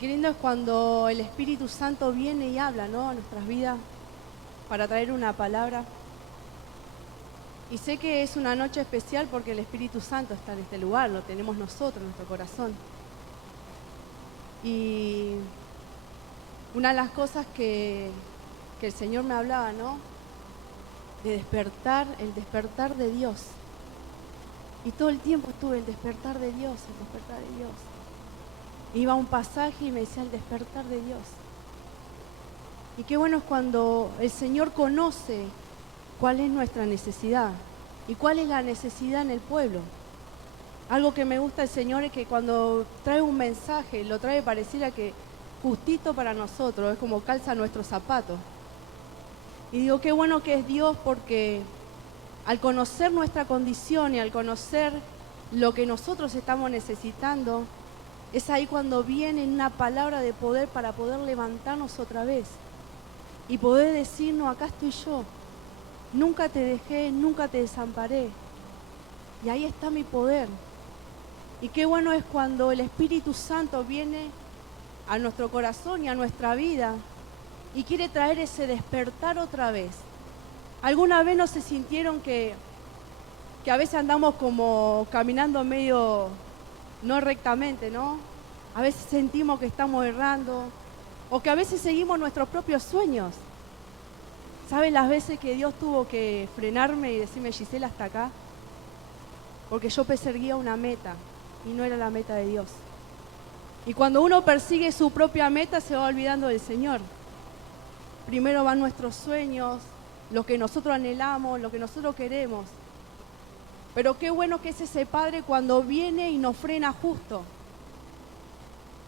qué lindo es cuando el Espíritu Santo viene y habla, ¿no?, a nuestras vidas para traer una palabra. Y sé que es una noche especial porque el Espíritu Santo está en este lugar, lo tenemos nosotros en nuestro corazón. Y una de las cosas que el Señor me hablaba, ¿no?, de despertar, el despertar de Dios. Y todo el tiempo estuve el despertar de Dios, el despertar de Dios. Iba a un pasaje y me decía el despertar de Dios. Y qué bueno es cuando el Señor conoce cuál es nuestra necesidad y cuál es la necesidad en el pueblo. Algo que me gusta del Señor es que cuando trae un mensaje, lo trae pareciera que justito para nosotros, es como calza nuestros zapatos. Y digo, qué bueno que es Dios, porque al conocer nuestra condición y al conocer lo que nosotros estamos necesitando, es ahí cuando viene una palabra de poder para poder levantarnos otra vez y poder decirnos, acá estoy yo, nunca te dejé, nunca te desamparé, y ahí está mi poder. Y qué bueno es cuando el Espíritu Santo viene a nuestro corazón y a nuestra vida y quiere traer ese despertar otra vez. ¿Alguna vez no se sintieron que a veces andamos como caminando medio no rectamente, ¿no? A veces sentimos que estamos errando o que a veces seguimos nuestros propios sueños. ¿Saben las veces que Dios tuvo que frenarme y decirme, Gisela, hasta acá? Porque yo perseguía una meta y no era la meta de Dios. Y cuando uno persigue su propia meta se va olvidando del Señor. Primero van nuestros sueños, lo que nosotros anhelamos, lo que nosotros queremos. Pero qué bueno que es ese Padre cuando viene y nos frena justo,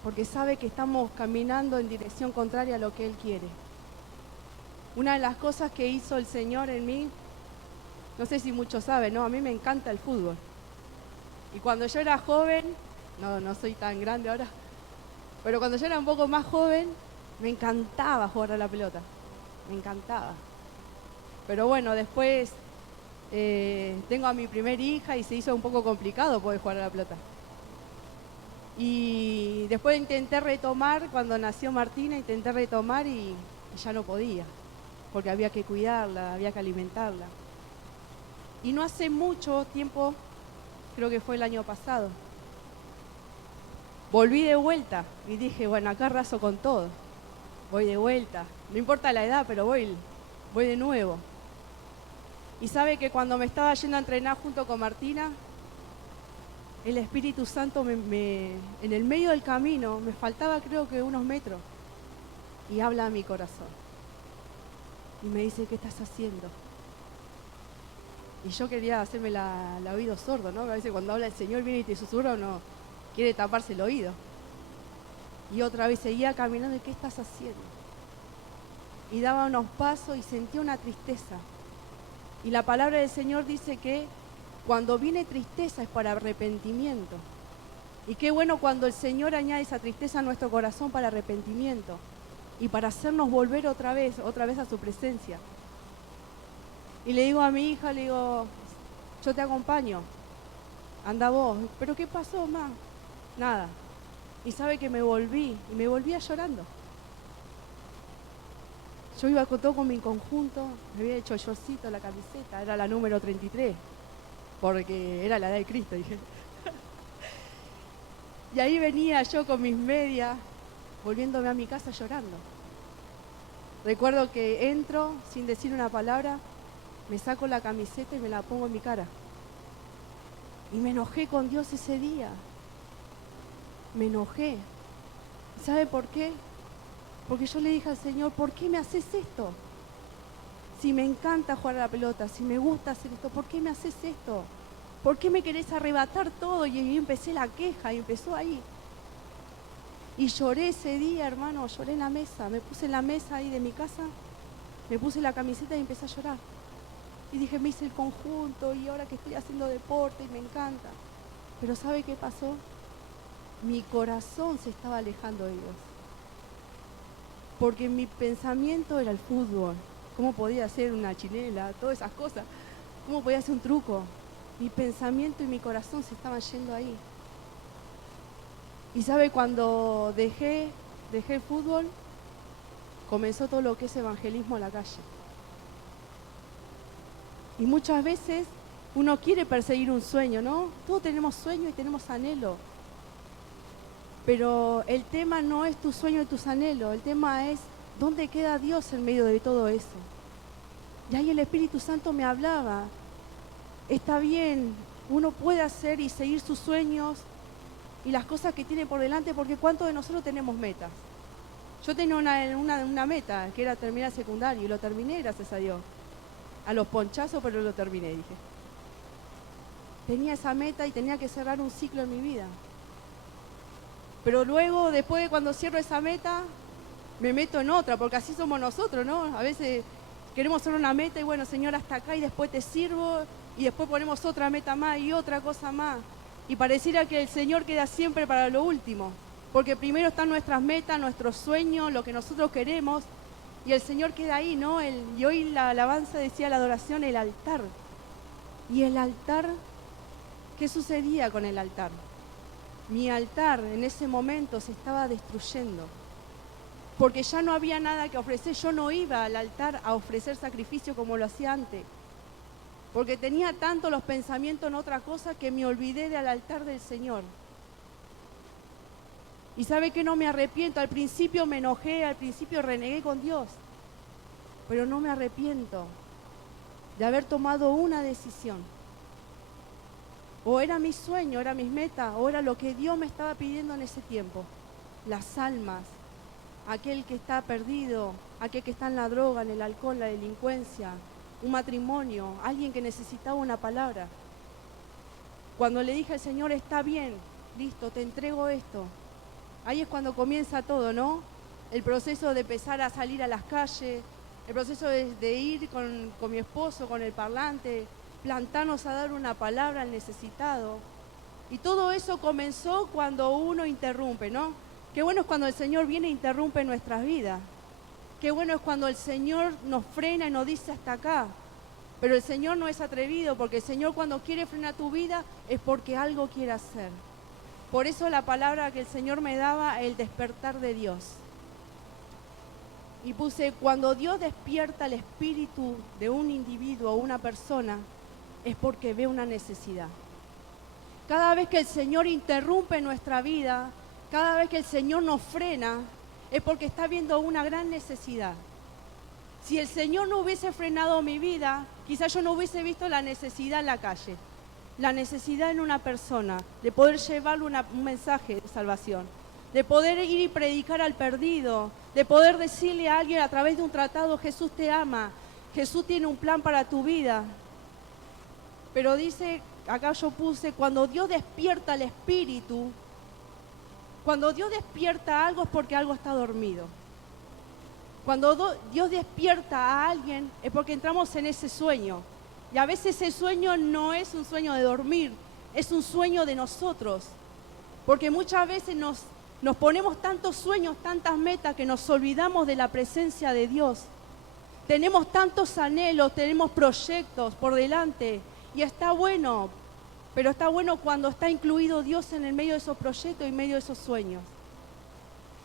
porque sabe que estamos caminando en dirección contraria a lo que Él quiere. Una de las cosas que hizo el Señor en mí, no sé si muchos saben, ¿no? A mí me encanta el fútbol. Y cuando yo era joven, no soy tan grande ahora, pero cuando yo era un poco más joven, me encantaba jugar a la pelota, me encantaba. Pero bueno, después tengo a mi primer hija y se hizo un poco complicado poder jugar a la pelota. Y después intenté retomar, cuando nació Martina, intenté retomar y ya no podía, porque había que cuidarla, había que alimentarla. Y no hace mucho tiempo, creo que fue el año pasado, volví de vuelta y dije, bueno, acá arraso con todo, voy de vuelta, no importa la edad, pero voy de nuevo. Y sabe que cuando me estaba yendo a entrenar junto con Martina, el Espíritu Santo en el medio del camino, me faltaba creo que unos metros, y habla a mi corazón. Y me dice, ¿qué estás haciendo? Y yo quería hacerme la oído sordo, ¿no? A veces cuando habla el Señor viene y te susurra, uno quiere taparse el oído. Y otra vez seguía caminando, ¿y qué estás haciendo? Y daba unos pasos y sentía una tristeza. Y la palabra del Señor dice que cuando viene tristeza es para arrepentimiento. Y qué bueno cuando el Señor añade esa tristeza a nuestro corazón para arrepentimiento y para hacernos volver otra vez a su presencia. Y le digo a mi hija, le digo, yo te acompaño, anda vos. ¿Pero qué pasó, ma? Nada. Y sabe que me volvía llorando. Yo iba con todo con mi conjunto, me había hecho yorcito la camiseta, era la número 33, porque era la edad de Cristo, dije. Y ahí venía yo con mis medias, volviéndome a mi casa llorando. Recuerdo que entro sin decir una palabra, me saco la camiseta y me la pongo en mi cara. Y me enojé con Dios ese día. Me enojé. ¿Sabe por qué? Porque yo le dije al Señor, ¿por qué me haces esto? Si me encanta jugar a la pelota, si me gusta hacer esto, ¿por qué me haces esto? ¿Por qué me querés arrebatar todo? Y ahí empecé la queja y empezó ahí. Y lloré ese día, hermano, lloré en la mesa. Me puse en la mesa ahí de mi casa, me puse la camiseta y empecé a llorar. Y dije, me hice el conjunto y ahora que estoy haciendo deporte y me encanta. Pero ¿sabe qué pasó? Mi corazón se estaba alejando de Dios. Porque mi pensamiento era el fútbol. ¿Cómo podía hacer una chinela? Todas esas cosas. ¿Cómo podía hacer un truco? Mi pensamiento y mi corazón se estaban yendo ahí. Y sabe, cuando dejé el fútbol, comenzó todo lo que es evangelismo a la calle. Y muchas veces uno quiere perseguir un sueño, ¿no? Todos tenemos sueños y tenemos anhelo. Pero el tema no es tu sueño y tus anhelos, el tema es dónde queda Dios en medio de todo eso. Y ahí el Espíritu Santo me hablaba, está bien, uno puede hacer y seguir sus sueños y las cosas que tiene por delante, porque ¿cuántos de nosotros tenemos metas? Yo tenía una meta, que era terminar el secundario, y lo terminé, gracias a Dios. A los ponchazos, pero lo terminé, dije. Tenía esa meta y tenía que cerrar un ciclo en mi vida. Pero luego, después de cuando cierro esa meta, me meto en otra, porque así somos nosotros, ¿no? A veces queremos hacer una meta y bueno, Señor, hasta acá y después te sirvo, y después ponemos otra meta más y otra cosa más. Y pareciera que el Señor queda siempre para lo último, porque primero están nuestras metas, nuestros sueños, lo que nosotros queremos, y el Señor queda ahí, ¿no? Y hoy la alabanza decía, la adoración, el altar. Y el altar, ¿qué sucedía con el altar? Mi altar en ese momento se estaba destruyendo, porque ya no había nada que ofrecer. Yo no iba al altar a ofrecer sacrificio como lo hacía antes, porque tenía tanto los pensamientos en otra cosa que me olvidé del altar del Señor. Y sabe que no me arrepiento. Al principio me enojé, al principio renegué con Dios, pero no me arrepiento de haber tomado una decisión. O era mi sueño, era mis metas, o era lo que Dios me estaba pidiendo en ese tiempo. Las almas, aquel que está perdido, aquel que está en la droga, en el alcohol, la delincuencia, un matrimonio, alguien que necesitaba una palabra. Cuando le dije al Señor, está bien, listo, te entrego esto. Ahí es cuando comienza todo, ¿no? El proceso de empezar a salir a las calles, el proceso de ir con mi esposo, con el parlante, plantarnos a dar una palabra al necesitado. Y todo eso comenzó cuando uno interrumpe, ¿no? Qué bueno es cuando el Señor viene e interrumpe nuestras vidas. Qué bueno es cuando el Señor nos frena y nos dice hasta acá. Pero el Señor no es atrevido, porque el Señor cuando quiere frenar tu vida es porque algo quiere hacer. Por eso la palabra que el Señor me daba, el despertar de Dios. Y puse, cuando Dios despierta el espíritu de un individuo o una persona, es porque ve una necesidad. Cada vez que el Señor interrumpe nuestra vida, cada vez que el Señor nos frena, es porque está viendo una gran necesidad. Si el Señor no hubiese frenado mi vida, quizás yo no hubiese visto la necesidad en la calle, la necesidad en una persona, de poder llevarle un mensaje de salvación, de poder ir y predicar al perdido, de poder decirle a alguien a través de un tratado, Jesús te ama, Jesús tiene un plan para tu vida. Pero dice, acá yo puse, cuando Dios despierta el espíritu, cuando Dios despierta algo es porque algo está dormido. Cuando Dios despierta a alguien es porque entramos en ese sueño. Y a veces ese sueño no es un sueño de dormir, es un sueño de nosotros. Porque muchas veces nos ponemos tantos sueños, tantas metas, que nos olvidamos de la presencia de Dios. Tenemos tantos anhelos, tenemos proyectos por delante. Y está bueno, pero está bueno cuando está incluido Dios en el medio de esos proyectos y en medio de esos sueños.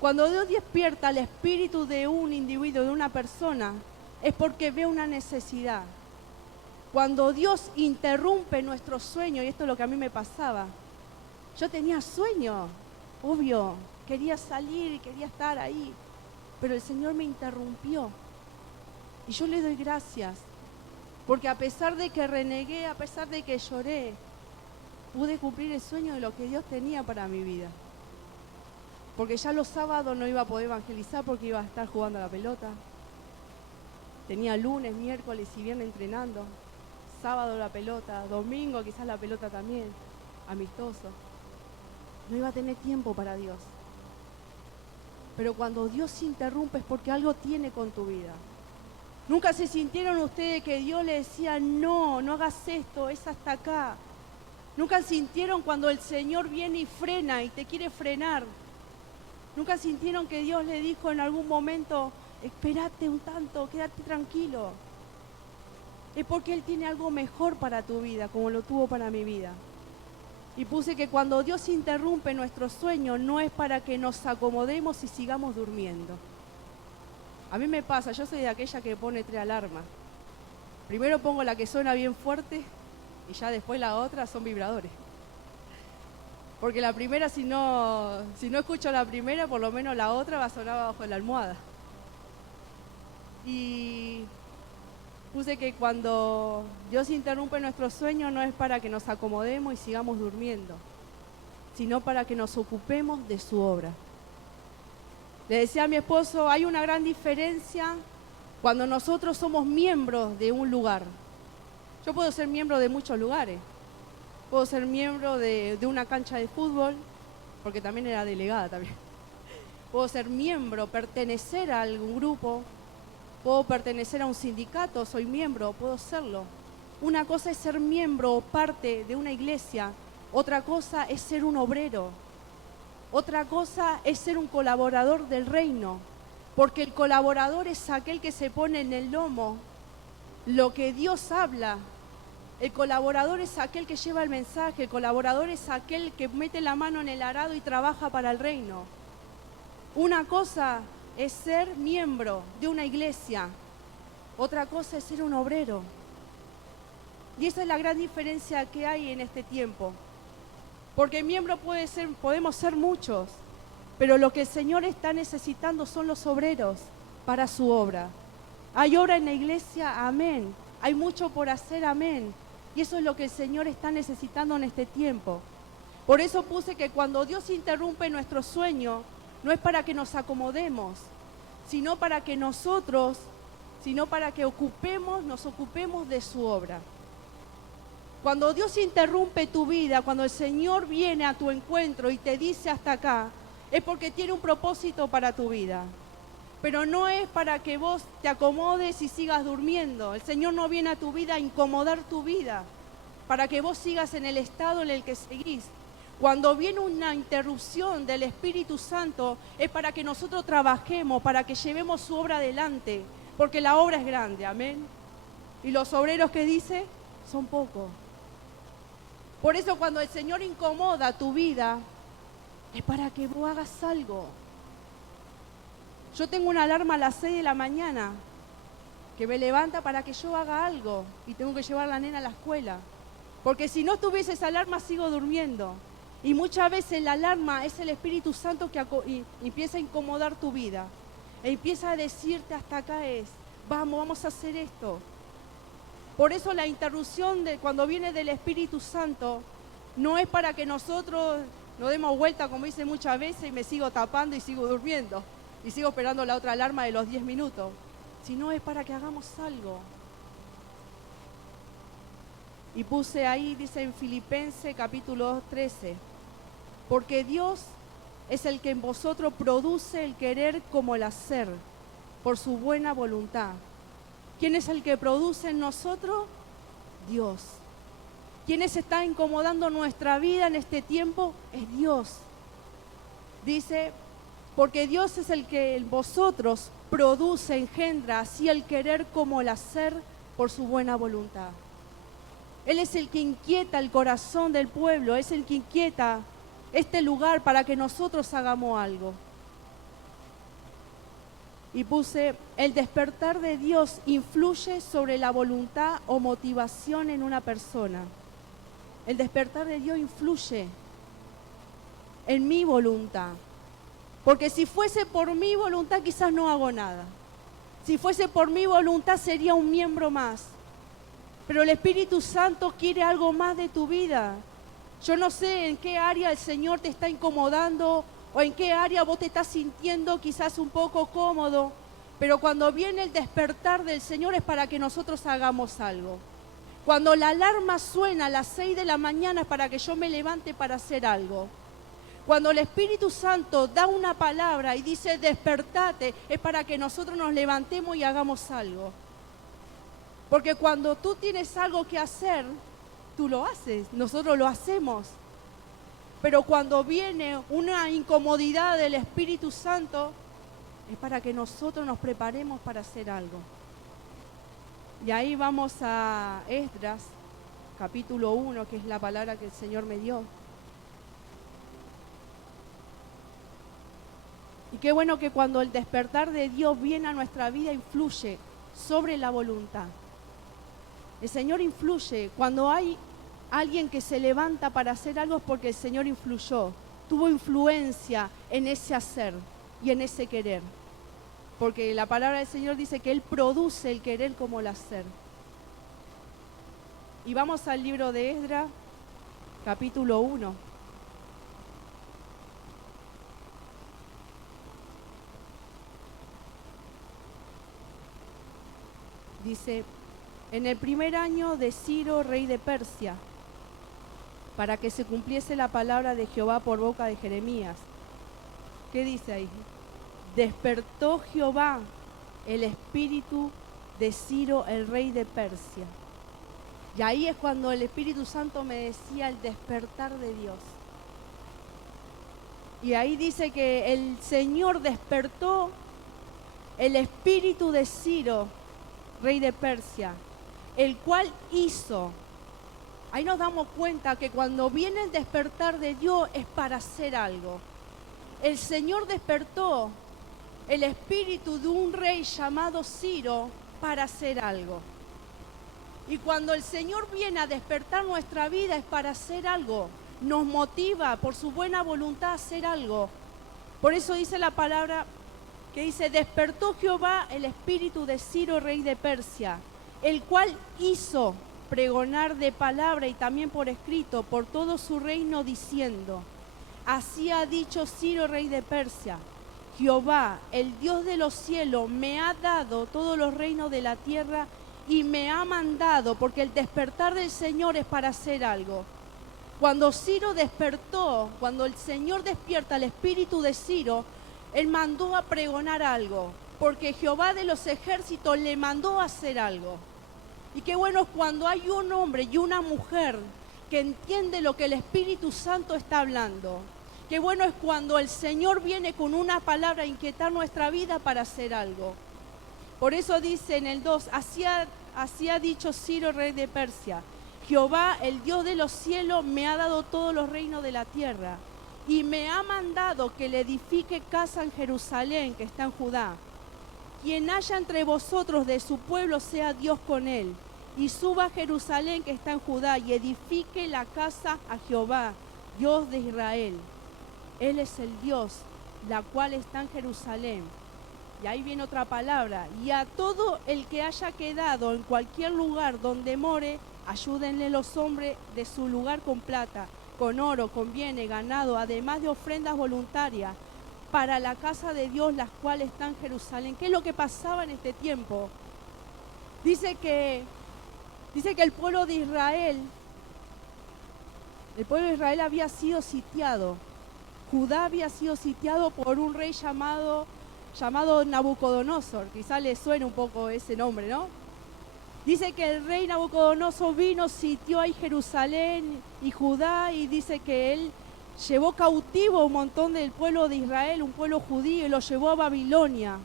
Cuando Dios despierta el espíritu de un individuo, de una persona, es porque ve una necesidad. Cuando Dios interrumpe nuestros sueños, y esto es lo que a mí me pasaba, yo tenía sueño, obvio, quería salir y quería estar ahí, pero el Señor me interrumpió. Y yo le doy gracias, porque a pesar de que renegué, a pesar de que lloré, pude cumplir el sueño de lo que Dios tenía para mi vida. Porque ya los sábados no iba a poder evangelizar porque iba a estar jugando a la pelota. Tenía lunes, miércoles y viernes entrenando. Sábado la pelota, domingo quizás la pelota también, amistoso. No iba a tener tiempo para Dios. Pero cuando Dios se interrumpe es porque algo tiene con tu vida. ¿Nunca se sintieron ustedes que Dios les decía, no hagas esto, es hasta acá? ¿Nunca sintieron cuando el Señor viene y frena y te quiere frenar? ¿Nunca sintieron que Dios le dijo en algún momento, espérate un tanto, quédate tranquilo? Es porque Él tiene algo mejor para tu vida, como lo tuvo para mi vida. Y puse que cuando Dios interrumpe nuestro sueño no es para que nos acomodemos y sigamos durmiendo. A mí me pasa, yo soy de aquella que pone 3 alarmas. Primero pongo la que suena bien fuerte y ya después la otra son vibradores. Porque la primera, si no escucho la primera, por lo menos la otra va a sonar bajo la almohada. Y puse que cuando Dios interrumpe nuestro sueño no es para que nos acomodemos y sigamos durmiendo, sino para que nos ocupemos de su obra. Le decía a mi esposo, hay una gran diferencia cuando nosotros somos miembros de un lugar. Yo puedo ser miembro de muchos lugares. Puedo ser miembro de una cancha de fútbol, porque también era delegada también. Puedo ser miembro, pertenecer a algún grupo. Puedo pertenecer a un sindicato, soy miembro, puedo serlo. Una cosa es ser miembro o parte de una iglesia, otra cosa es ser un obrero. Otra cosa es ser un colaborador del reino, porque el colaborador es aquel que se pone en el lomo lo que Dios habla. El colaborador es aquel que lleva el mensaje, el colaborador es aquel que mete la mano en el arado y trabaja para el reino. Una cosa es ser miembro de una iglesia, otra cosa es ser un obrero. Y esa es la gran diferencia que hay en este tiempo. Porque miembro podemos ser muchos, pero lo que el Señor está necesitando son los obreros para su obra. Hay obra en la iglesia, amén. Hay mucho por hacer, amén. Y eso es lo que el Señor está necesitando en este tiempo. Por eso puse que cuando Dios interrumpe nuestro sueño, no es para que nos acomodemos, sino para que nos ocupemos de su obra. Cuando Dios interrumpe tu vida, cuando el Señor viene a tu encuentro y te dice hasta acá, es porque tiene un propósito para tu vida. Pero no es para que vos te acomodes y sigas durmiendo. El Señor no viene a tu vida a incomodar tu vida, para que vos sigas en el estado en el que seguís. Cuando viene una interrupción del Espíritu Santo, es para que nosotros trabajemos, para que llevemos su obra adelante, porque la obra es grande, amén. Y los obreros que dice, son pocos. Por eso cuando el Señor incomoda tu vida, es para que vos hagas algo. Yo tengo una alarma a las 6 de la mañana que me levanta para que yo haga algo y tengo que llevar a la nena a la escuela. Porque si no tuviese esa alarma, sigo durmiendo. Y muchas veces la alarma es el Espíritu Santo que empieza a incomodar tu vida. E empieza a decirte hasta acá vamos a hacer esto. Por eso la interrupción cuando viene del Espíritu Santo no es para que nosotros nos demos vuelta, como hice muchas veces, y me sigo tapando y sigo durmiendo. Y sigo esperando la otra alarma de los 10 minutos. Sino es para que hagamos algo. Y puse ahí, dice en Filipenses capítulo 13, porque Dios es el que en vosotros produce el querer como el hacer, por su buena voluntad. ¿Quién es el que produce en nosotros? Dios. ¿Quién está incomodando nuestra vida en este tiempo? Es Dios. Dice, porque Dios es el que en vosotros produce, engendra, así el querer como el hacer, por su buena voluntad. Él es el que inquieta el corazón del pueblo, es el que inquieta este lugar para que nosotros hagamos algo. Y puse, el despertar de Dios influye sobre la voluntad o motivación en una persona. El despertar de Dios influye en mi voluntad. Porque si fuese por mi voluntad quizás no hago nada. Si fuese por mi voluntad sería un miembro más. Pero el Espíritu Santo quiere algo más de tu vida. Yo no sé en qué área el Señor te está incomodando o en qué área vos te estás sintiendo quizás un poco cómodo, pero cuando viene el despertar del Señor es para que nosotros hagamos algo. Cuando la alarma suena a las 6 de la mañana es para que yo me levante para hacer algo. Cuando el Espíritu Santo da una palabra y dice despertate, es para que nosotros nos levantemos y hagamos algo. Porque cuando tú tienes algo que hacer, tú lo haces, nosotros lo hacemos. Pero cuando viene una incomodidad del Espíritu Santo, es para que nosotros nos preparemos para hacer algo. Y ahí vamos a Esdras, capítulo 1, que es la palabra que el Señor me dio. Y qué bueno que cuando el despertar de Dios viene a nuestra vida, influye sobre la voluntad. El Señor influye. Cuando hay alguien que se levanta para hacer algo es porque el Señor influyó, tuvo influencia en ese hacer y en ese querer. Porque la palabra del Señor dice que Él produce el querer como el hacer. Y vamos al libro de Esdras, capítulo 1. Dice, en el primer año de Ciro, rey de Persia, para que se cumpliese la palabra de Jehová por boca de Jeremías. ¿Qué dice ahí? Despertó Jehová el espíritu de Ciro, el rey de Persia. Y ahí es cuando el Espíritu Santo me decía el despertar de Dios. Y ahí dice que el Señor despertó el espíritu de Ciro, rey de Persia, el cual hizo. Ahí nos damos cuenta que cuando viene el despertar de Dios es para hacer algo. El Señor despertó el espíritu de un rey llamado Ciro para hacer algo. Y cuando el Señor viene a despertar nuestra vida es para hacer algo. Nos motiva por su buena voluntad a hacer algo. Por eso dice la palabra que dice, despertó Jehová el espíritu de Ciro, rey de Persia, el cual hizo pregonar de palabra y también por escrito por todo su reino diciendo, así ha dicho Ciro, rey de Persia, Jehová, el Dios de los cielos, me ha dado todos los reinos de la tierra y me ha mandado, porque el despertar del Señor es para hacer algo. Cuando Ciro despertó, cuando el Señor despierta el espíritu de Ciro, Él mandó a pregonar algo, porque Jehová de los ejércitos le mandó a hacer algo. Y qué bueno es cuando hay un hombre y una mujer que entiende lo que el Espíritu Santo está hablando. Qué bueno es cuando el Señor viene con una palabra a inquietar nuestra vida para hacer algo. Por eso dice en el 2, así ha dicho Ciro, rey de Persia, Jehová, el Dios de los cielos, me ha dado todos los reinos de la tierra y me ha mandado que le edifique casa en Jerusalén, que está en Judá. Quien haya entre vosotros de su pueblo sea Dios con él, y suba a Jerusalén, que está en Judá, y edifique la casa a Jehová, Dios de Israel. Él es el Dios, la cual está en Jerusalén. Y ahí viene otra palabra. Y a todo el que haya quedado en cualquier lugar donde more, ayúdenle los hombres de su lugar con plata, con oro, con bienes, ganado, además de ofrendas voluntarias, para la casa de Dios, las cuales están en Jerusalén. ¿Qué es lo que pasaba en este tiempo? Dice que el pueblo de Israel había sido sitiado. Judá había sido sitiado por un rey llamado Nabucodonosor. Quizá le suene un poco ese nombre, ¿no? Dice que el rey Nabucodonosor vino, sitió ahí Jerusalén y Judá, y dice que él llevó cautivo un montón del pueblo de Israel, un pueblo judío, y lo llevó a Babilonia.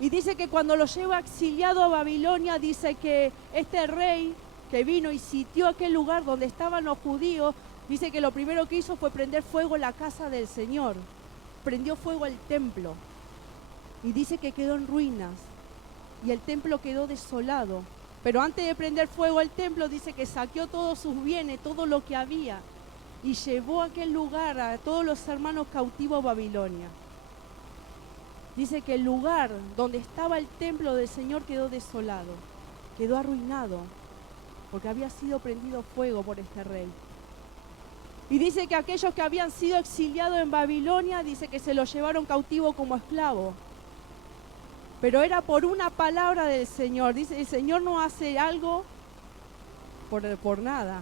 Y dice que cuando lo lleva exiliado a Babilonia, dice que este rey que vino y sitió aquel lugar donde estaban los judíos, dice que lo primero que hizo fue prender fuego en la casa del Señor. Prendió fuego al templo. Y dice que quedó en ruinas. Y el templo quedó desolado. Pero antes de prender fuego al templo, dice que saqueó todos sus bienes, todo lo que había. Y llevó a aquel lugar a todos los hermanos cautivos a Babilonia. Dice que el lugar donde estaba el templo del Señor quedó desolado, quedó arruinado, porque había sido prendido fuego por este rey. Y dice que aquellos que habían sido exiliados en Babilonia, dice que se los llevaron cautivo como esclavo. Pero era por una palabra del Señor. Dice, el Señor no hace algo por nada.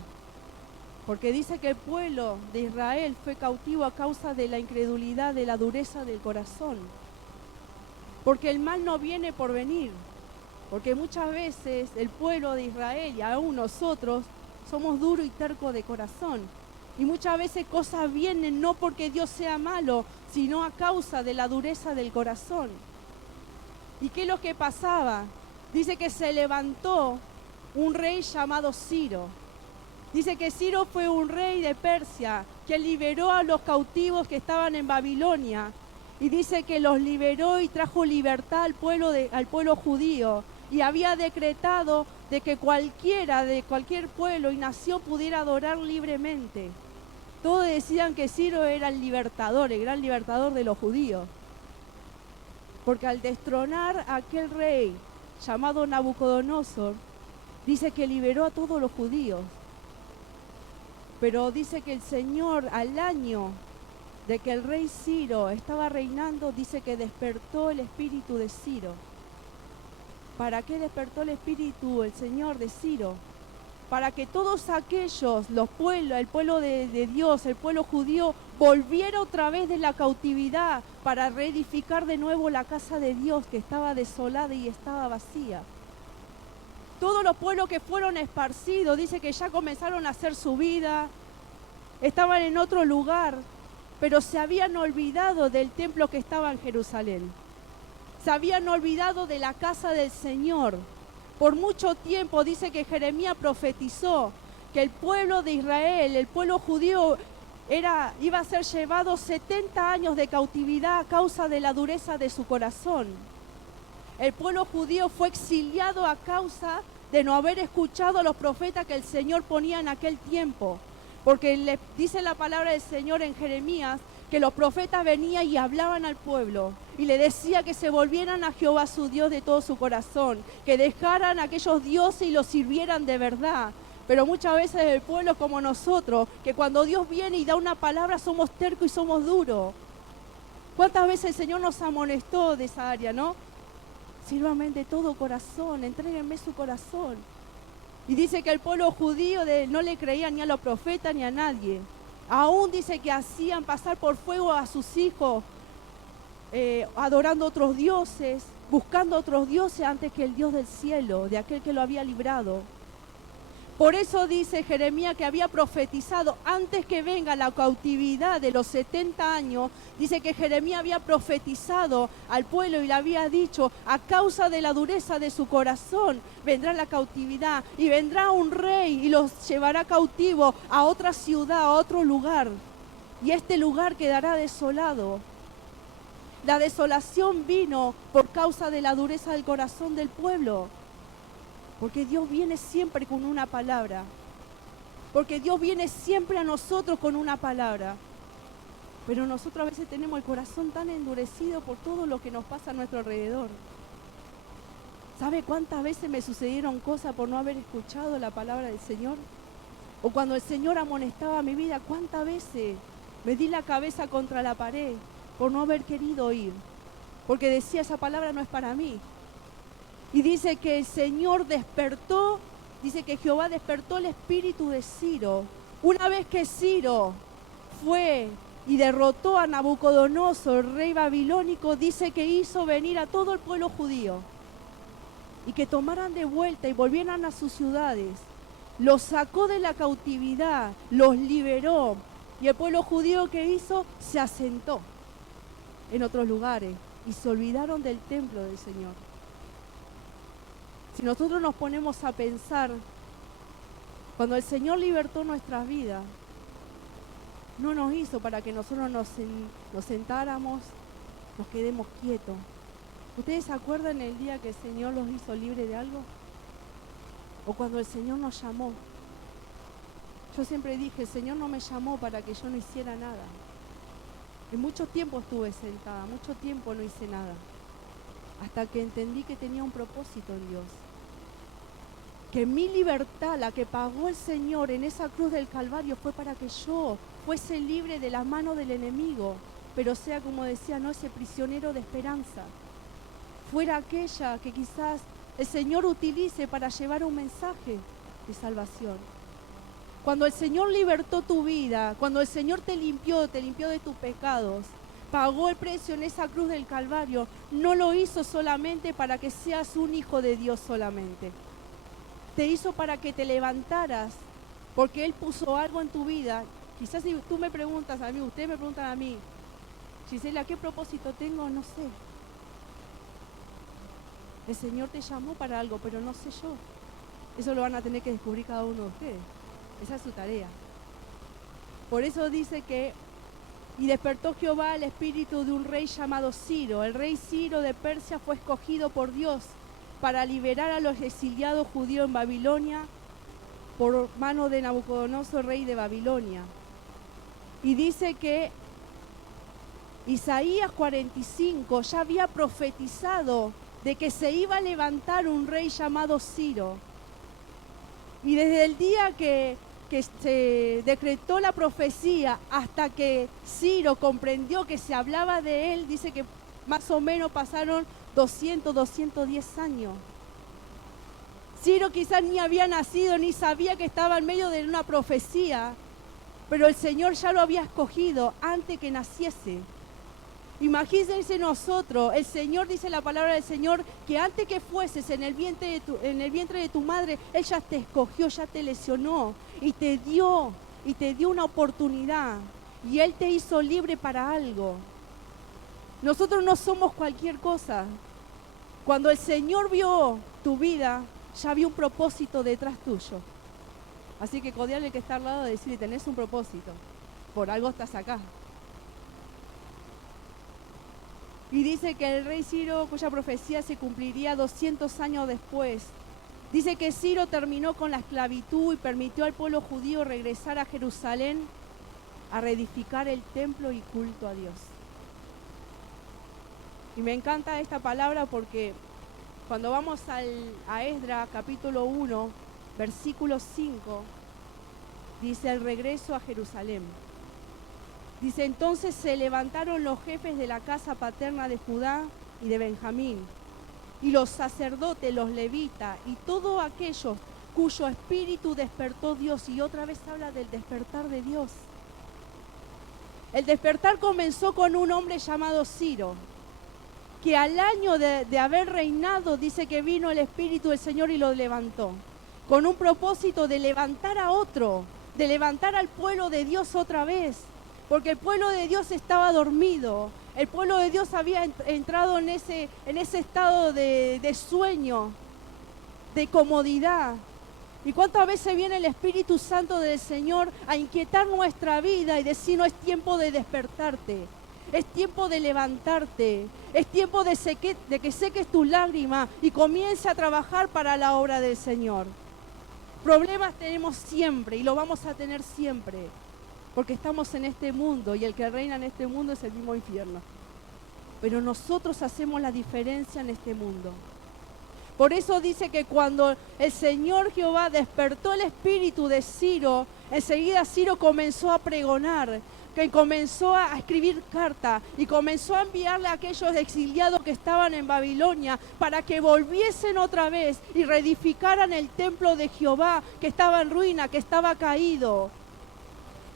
Porque dice que el pueblo de Israel fue cautivo a causa de la incredulidad, de la dureza del corazón. Porque el mal no viene por venir. Porque muchas veces el pueblo de Israel y aún nosotros somos duros y tercos de corazón. Y muchas veces cosas vienen no porque Dios sea malo, sino a causa de la dureza del corazón. ¿Y qué es lo que pasaba? Dice que se levantó un rey llamado Ciro. Dice que Ciro fue un rey de Persia que liberó a los cautivos que estaban en Babilonia. Y dice que los liberó y trajo libertad al pueblo judío. Y había decretado de que cualquiera de cualquier pueblo y nación pudiera adorar libremente. Todos decían que Ciro era el libertador, el gran libertador de los judíos. Porque al destronar a aquel rey llamado Nabucodonosor, dice que liberó a todos los judíos. Pero dice que el Señor, al año de que el rey Ciro estaba reinando, dice que despertó el espíritu de Ciro. ¿Para qué despertó el espíritu el Señor de Ciro? Para que todos aquellos, el pueblo de Dios, el pueblo judío, volviera otra vez de la cautividad para reedificar de nuevo la casa de Dios que estaba desolada y estaba vacía. Todos los pueblos que fueron esparcidos, dice que ya comenzaron a hacer su vida, estaban en otro lugar, pero se habían olvidado del templo que estaba en Jerusalén. Se habían olvidado de la casa del Señor. Por mucho tiempo dice que Jeremías profetizó que el pueblo de Israel, el pueblo judío, iba a ser llevado 70 años de cautividad a causa de la dureza de su corazón. El pueblo judío fue exiliado a causa de no haber escuchado a los profetas que el Señor ponía en aquel tiempo. Porque le dice la palabra del Señor en Jeremías que los profetas venían y hablaban al pueblo y le decía que se volvieran a Jehová su Dios de todo su corazón, que dejaran a aquellos dioses y los sirvieran de verdad. Pero muchas veces el pueblo como nosotros, que cuando Dios viene y da una palabra somos tercos y somos duros. ¿Cuántas veces el Señor nos amonestó de esa área, no? Sírvanme de todo corazón, entréguenme su corazón. Y dice que el pueblo judío no le creía ni a los profetas ni a nadie. Aún dice que hacían pasar por fuego a sus hijos, adorando otros dioses, buscando otros dioses antes que el Dios del cielo, de aquel que lo había librado. Por eso dice Jeremías que había profetizado antes que venga la cautividad de los 70 años. Dice que Jeremías había profetizado al pueblo y le había dicho: a causa de la dureza de su corazón vendrá la cautividad y vendrá un rey y los llevará cautivo a otra ciudad, a otro lugar. Y este lugar quedará desolado. La desolación vino por causa de la dureza del corazón del pueblo. Porque Dios viene siempre con una palabra. Porque Dios viene siempre a nosotros con una palabra. Pero nosotros a veces tenemos el corazón tan endurecido por todo lo que nos pasa a nuestro alrededor. ¿Sabe cuántas veces me sucedieron cosas por no haber escuchado la palabra del Señor? O cuando el Señor amonestaba mi vida, ¿cuántas veces me di la cabeza contra la pared por no haber querido oír? Porque decía, esa palabra no es para mí. Y dice que el Señor despertó, dice que Jehová despertó el espíritu de Ciro. Una vez que Ciro fue y derrotó a Nabucodonosor, el rey babilónico, dice que hizo venir a todo el pueblo judío y que tomaran de vuelta y volvieran a sus ciudades. Los sacó de la cautividad, los liberó, y el pueblo judío que hizo se asentó en otros lugares y se olvidaron del templo del Señor. Si nosotros nos ponemos a pensar, cuando el Señor libertó nuestras vidas, no nos hizo para que nosotros nos sentáramos, nos quedemos quietos. ¿Ustedes se acuerdan el día que el Señor los hizo libres de algo? O cuando el Señor nos llamó. Yo siempre dije, el Señor no me llamó para que yo no hiciera nada. En mucho tiempo estuve sentada, mucho tiempo no hice nada. Hasta que entendí que tenía un propósito en Dios. Que mi libertad, la que pagó el Señor en esa cruz del Calvario, fue para que yo fuese libre de las manos del enemigo, pero sea, como decía, no ese prisionero de esperanza. Fuera aquella que quizás el Señor utilice para llevar un mensaje de salvación. Cuando el Señor libertó tu vida, cuando el Señor te limpió de tus pecados, pagó el precio en esa cruz del Calvario, no lo hizo solamente para que seas un hijo de Dios solamente. Te hizo para que te levantaras, porque Él puso algo en tu vida. Quizás si tú me preguntas a mí, ustedes me preguntan a mí, Gisela, ¿qué propósito tengo? No sé. El Señor te llamó para algo, pero no sé yo. Eso lo van a tener que descubrir cada uno de ustedes. Esa es su tarea. Por eso dice que Y despertó Jehová el espíritu de un rey llamado Ciro. El rey Ciro de Persia fue escogido por Dios para liberar a los exiliados judíos en Babilonia por mano de Nabucodonosor, rey de Babilonia. Y dice que Isaías 45 ya había profetizado de que se iba a levantar un rey llamado Ciro. Y desde el día que se decretó la profecía hasta que Ciro comprendió que se hablaba de él, dice que más o menos pasaron 210 años. Ciro quizás ni había nacido, ni sabía que estaba en medio de una profecía, pero el Señor ya lo había escogido antes que naciese. Imagínense nosotros, el Señor, dice la palabra del Señor, que antes que fueses en el vientre de tu madre, Él ya te escogió, ya te lesionó y te dio una oportunidad y Él te hizo libre para algo. Nosotros no somos cualquier cosa. Cuando el Señor vio tu vida, ya vio un propósito detrás tuyo. Así que codeale al que está al lado y decirle, tenés un propósito, por algo estás acá. Y dice que el rey Ciro, cuya profecía se cumpliría 200 años después, dice que Ciro terminó con la esclavitud y permitió al pueblo judío regresar a Jerusalén a reedificar el templo y culto a Dios. Y me encanta esta palabra porque cuando vamos a Esdras capítulo 1, versículo 5, dice el regreso a Jerusalén. Dice, entonces se levantaron los jefes de la casa paterna de Judá y de Benjamín, y los sacerdotes, los levitas, y todos aquellos cuyo espíritu despertó Dios. Y otra vez habla del despertar de Dios. El despertar comenzó con un hombre llamado Ciro, que al año de haber reinado, dice que vino el Espíritu del Señor y lo levantó, con un propósito de levantar a otro, de levantar al pueblo de Dios otra vez. Porque el pueblo de Dios estaba dormido, el pueblo de Dios había entrado en ese estado de sueño, de comodidad. ¿Y cuántas veces viene el Espíritu Santo del Señor a inquietar nuestra vida y decir, no, es tiempo de despertarte, es tiempo de levantarte, es tiempo de que seques tus lágrimas y comience a trabajar para la obra del Señor? Problemas tenemos siempre y lo vamos a tener siempre. Porque estamos en este mundo y el que reina en este mundo es el mismo infierno. Pero nosotros hacemos la diferencia en este mundo. Por eso dice que cuando el Señor Jehová despertó el espíritu de Ciro, enseguida Ciro comenzó a pregonar, que comenzó a escribir cartas y comenzó a enviarle a aquellos exiliados que estaban en Babilonia para que volviesen otra vez y reedificaran el templo de Jehová que estaba en ruina, que estaba caído.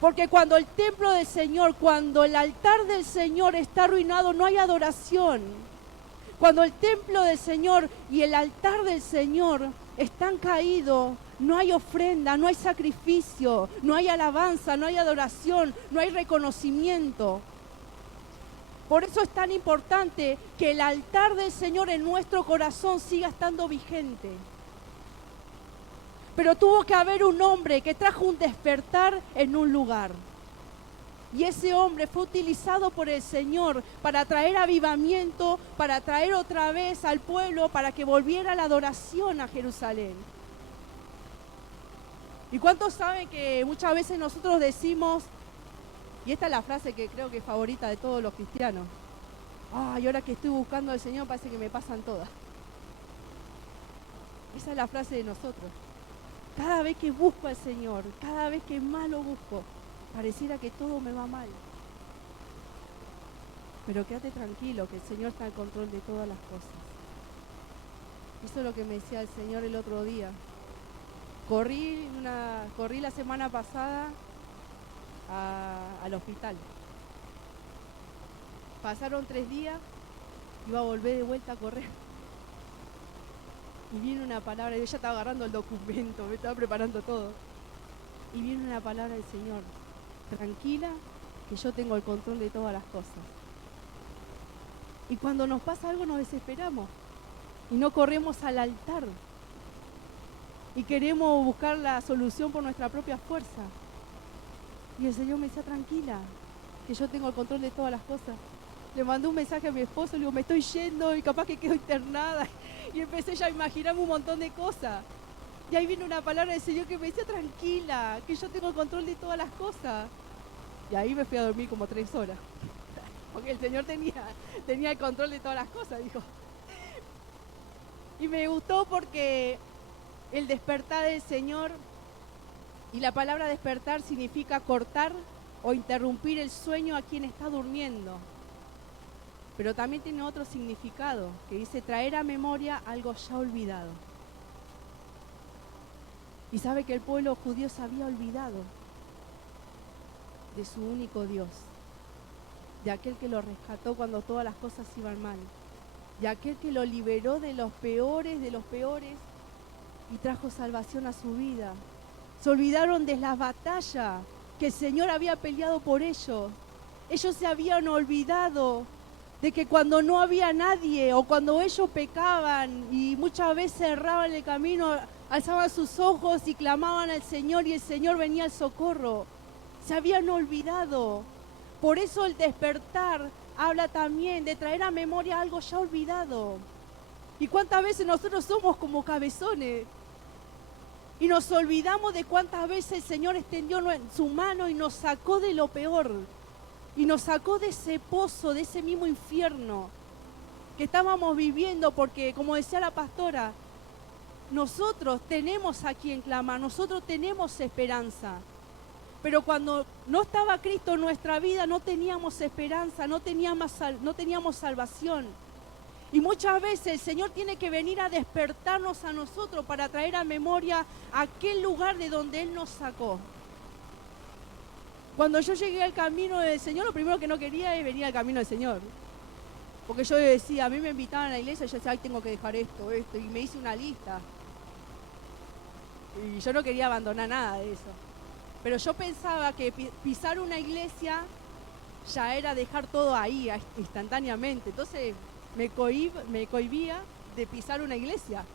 Porque cuando el templo del Señor, cuando el altar del Señor está arruinado, no hay adoración. Cuando el templo del Señor y el altar del Señor están caídos, no hay ofrenda, no hay sacrificio, no hay alabanza, no hay adoración, no hay reconocimiento. Por eso es tan importante que el altar del Señor en nuestro corazón siga estando vigente. Pero tuvo que haber un hombre que trajo un despertar en un lugar. Y ese hombre fue utilizado por el Señor para traer avivamiento, para traer otra vez al pueblo, para que volviera la adoración a Jerusalén. ¿Y cuántos saben que muchas veces nosotros decimos, y esta es la frase que creo que es favorita de todos los cristianos, ay, ahora que estoy buscando al Señor parece que me pasan todas? Esa es la frase de nosotros. Cada vez que busco al Señor, cada vez que más lo busco, pareciera que todo me va mal. Pero quédate tranquilo, que el Señor está al control de todas las cosas. Eso es lo que me decía el Señor el otro día. Corrí la semana pasada al hospital. Pasaron 3 días, iba a volver de vuelta a correr. Y viene una palabra, yo ya estaba agarrando el documento, me estaba preparando todo. Y viene una palabra del Señor, tranquila, que yo tengo el control de todas las cosas. Y cuando nos pasa algo nos desesperamos y no corremos al altar. Y queremos buscar la solución por nuestra propia fuerza. Y el Señor me decía, tranquila, que yo tengo el control de todas las cosas. Le mandé un mensaje a mi esposo, le digo, me estoy yendo y capaz que quedo internada. Y empecé ya a imaginarme un montón de cosas. Y ahí vino una palabra del Señor que me decía, tranquila, que yo tengo el control de todas las cosas. Y ahí me fui a dormir como 3 horas. Porque el Señor tenía el control de todas las cosas, dijo. Y me gustó porque el despertar del Señor, y la palabra despertar significa cortar o interrumpir el sueño a quien está durmiendo. Pero también tiene otro significado, que dice traer a memoria algo ya olvidado. Y sabe que el pueblo judío se había olvidado de su único Dios, de aquel que lo rescató cuando todas las cosas iban mal, de aquel que lo liberó de los peores y trajo salvación a su vida. Se olvidaron de la batalla que el Señor había peleado por ellos. Ellos se habían olvidado de que cuando no había nadie o cuando ellos pecaban y muchas veces erraban el camino, alzaban sus ojos y clamaban al Señor y el Señor venía al socorro. Se habían olvidado. Por eso el despertar habla también de traer a memoria algo ya olvidado. ¿Y cuántas veces nosotros somos como cabezones? Y nos olvidamos de cuántas veces el Señor extendió su mano y nos sacó de lo peor. Y nos sacó de ese pozo, de ese mismo infierno que estábamos viviendo, porque como decía la pastora, nosotros tenemos a quien clamar, nosotros tenemos esperanza. Pero cuando no estaba Cristo en nuestra vida no teníamos esperanza, no teníamos salvación. Y muchas veces el Señor tiene que venir a despertarnos a nosotros para traer a memoria aquel lugar de donde Él nos sacó. Cuando yo llegué al camino del Señor, lo primero que no quería es venir al camino del Señor. Porque yo decía, a mí me invitaban a la iglesia y yo decía, ay, tengo que dejar esto, y me hice una lista. Y yo no quería abandonar nada de eso. Pero yo pensaba que pisar una iglesia ya era dejar todo ahí instantáneamente. Entonces me cohibía de pisar una iglesia.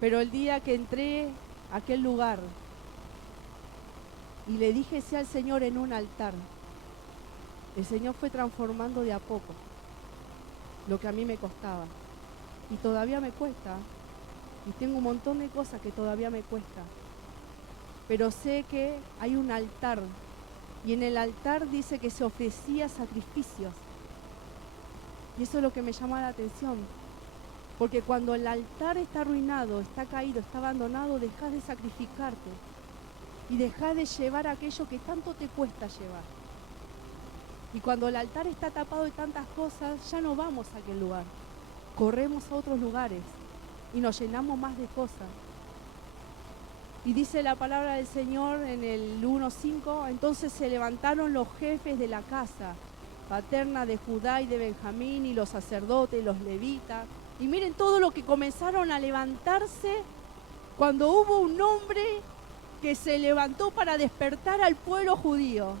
Pero el día que entré a aquel lugar y le dije sí al Señor en un altar, el Señor fue transformando de a poco lo que a mí me costaba. Y todavía me cuesta. Y tengo un montón de cosas que todavía me cuesta. Pero sé que hay un altar. Y en el altar dice que se ofrecía sacrificios. Y eso es lo que me llama la atención. Porque cuando el altar está arruinado, está caído, está abandonado, dejas de sacrificarte. Y dejas de llevar aquello que tanto te cuesta llevar. Y cuando el altar está tapado de tantas cosas, ya no vamos a aquel lugar. Corremos a otros lugares y nos llenamos más de cosas. Y dice la palabra del Señor en el 1:5, entonces se levantaron los jefes de la casa paterna de Judá y de Benjamín y los sacerdotes y los levitas. Y miren todo lo que comenzaron a levantarse cuando hubo un hombre que se levantó para despertar al pueblo judío.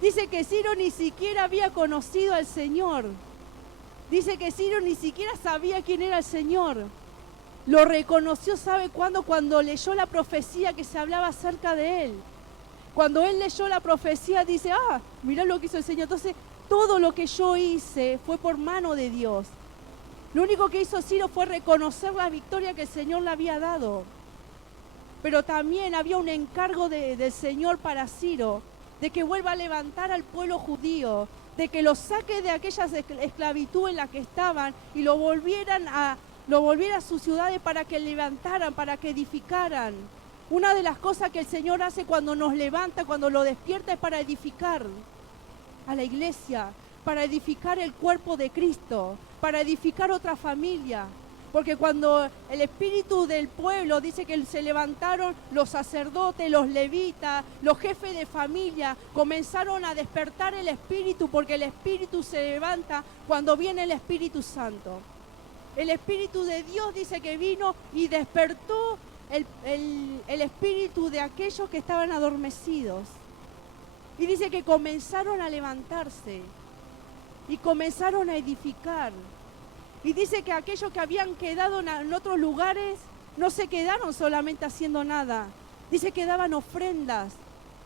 Dice que Ciro ni siquiera había conocido al Señor. Dice que Ciro ni siquiera sabía quién era el Señor. Lo reconoció, ¿sabe cuándo? Cuando leyó la profecía que se hablaba acerca de él. Cuando él leyó la profecía dice, mirá lo que hizo el Señor. Entonces, todo lo que yo hice fue por mano de Dios. Lo único que hizo Ciro fue reconocer la victoria que el Señor le había dado. Pero también había un encargo del Señor para Ciro, de que vuelva a levantar al pueblo judío, de que lo saque de aquella esclavitud en la que estaban y lo volviera a sus ciudades para que levantaran, para que edificaran. Una de las cosas que el Señor hace cuando nos levanta, cuando lo despierta, es para edificar a la iglesia, para edificar el cuerpo de Cristo, para edificar otra familia. Porque cuando el espíritu del pueblo dice que se levantaron los sacerdotes, los levitas, los jefes de familia, comenzaron a despertar el espíritu, porque el espíritu se levanta cuando viene el Espíritu Santo. El Espíritu de Dios dice que vino y despertó el espíritu de aquellos que estaban adormecidos. Y dice que comenzaron a levantarse y comenzaron a edificar. Y dice que aquellos que habían quedado en otros lugares no se quedaron solamente haciendo nada. Dice que daban ofrendas.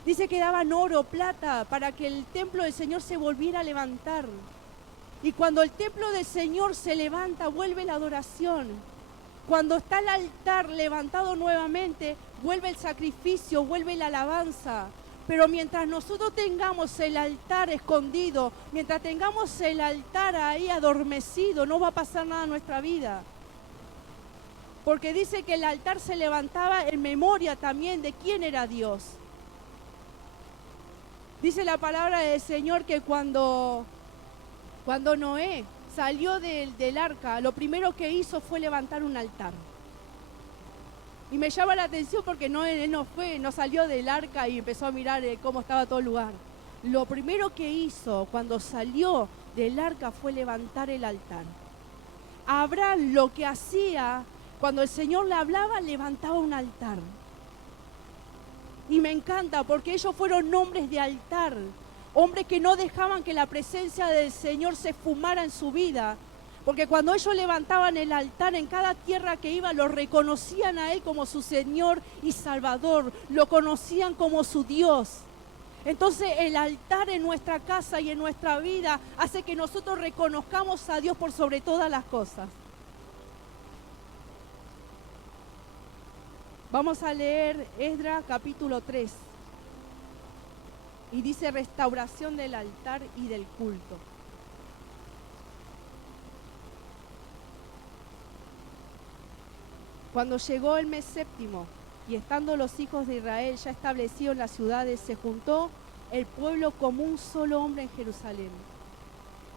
Dice que daban oro, plata, para que el templo del Señor se volviera a levantar. Y cuando el templo del Señor se levanta, vuelve la adoración. Cuando está el altar levantado nuevamente, vuelve el sacrificio, vuelve la alabanza. Pero mientras nosotros tengamos el altar escondido, mientras tengamos el altar ahí adormecido, no va a pasar nada en nuestra vida. Porque dice que el altar se levantaba en memoria también de quién era Dios. Dice la palabra del Señor que cuando Noé salió del arca, lo primero que hizo fue levantar un altar. Y me llama la atención porque él no salió del arca y empezó a mirar cómo estaba todo el lugar. Lo primero que hizo cuando salió del arca fue levantar el altar. Abraham lo que hacía, cuando el Señor le hablaba, levantaba un altar. Y me encanta porque ellos fueron hombres de altar, hombres que no dejaban que la presencia del Señor se fumara en su vida. Porque cuando ellos levantaban el altar en cada tierra que iba, lo reconocían a Él como su Señor y Salvador, lo conocían como su Dios. Entonces el altar en nuestra casa y en nuestra vida hace que nosotros reconozcamos a Dios por sobre todas las cosas. Vamos a leer Esdras capítulo 3. Y dice restauración del altar y del culto. Cuando llegó el mes séptimo, y estando los hijos de Israel ya establecidos en las ciudades, se juntó el pueblo como un solo hombre en Jerusalén.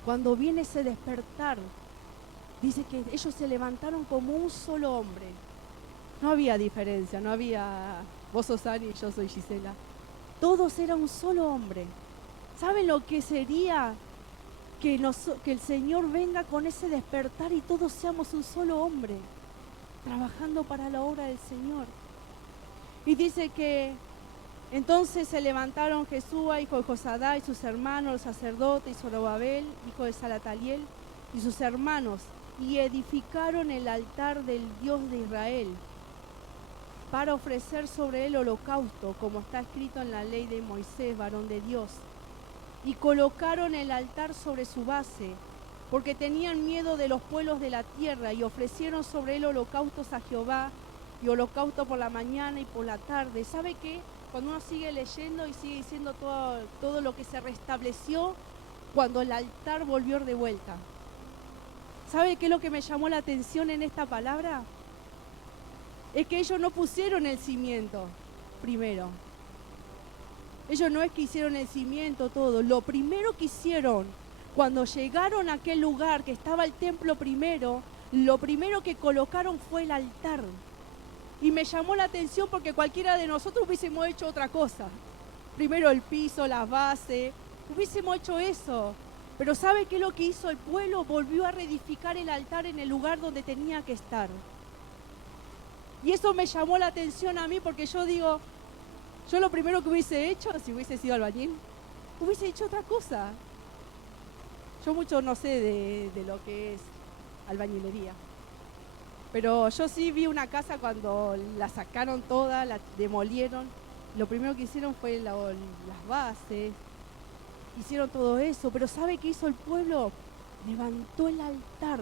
Cuando viene ese despertar, dice que ellos se levantaron como un solo hombre. No había diferencia, no había vos sos Ani y yo soy Gisela. Todos eran un solo hombre. ¿Saben lo que sería que el Señor venga con ese despertar y todos seamos un solo hombre, trabajando para la obra del Señor? Y dice que entonces se levantaron Jesúa, hijo de Josadá, y sus hermanos, los sacerdotes, y Zorobabel, hijo de Salataliel, y sus hermanos, y edificaron el altar del Dios de Israel, para ofrecer sobre él holocausto, como está escrito en la ley de Moisés, varón de Dios. Y colocaron el altar sobre su base, porque tenían miedo de los pueblos de la tierra, y ofrecieron sobre él holocaustos a Jehová, y holocausto por la mañana y por la tarde. ¿Sabe qué? Cuando uno sigue leyendo y sigue diciendo todo lo que se restableció cuando el altar volvió de vuelta. ¿Sabe qué es lo que me llamó la atención en esta palabra? Es que ellos no pusieron el cimiento primero. Ellos no es que hicieron el cimiento todo. Lo primero que hicieron cuando llegaron a aquel lugar que estaba el templo primero, lo primero que colocaron fue el altar. Y me llamó la atención porque cualquiera de nosotros hubiésemos hecho otra cosa. Primero el piso, las bases, hubiésemos hecho eso. Pero ¿sabe qué es lo que hizo el pueblo? Volvió a reedificar el altar en el lugar donde tenía que estar. Y eso me llamó la atención a mí porque yo digo, yo lo primero que hubiese hecho, si hubiese sido albañil, hubiese hecho otra cosa. Yo mucho no sé de lo que es albañilería. Pero yo sí vi una casa cuando la sacaron toda, la demolieron. Lo primero que hicieron fue las bases, hicieron todo eso. Pero ¿sabe qué hizo el pueblo? Levantó el altar,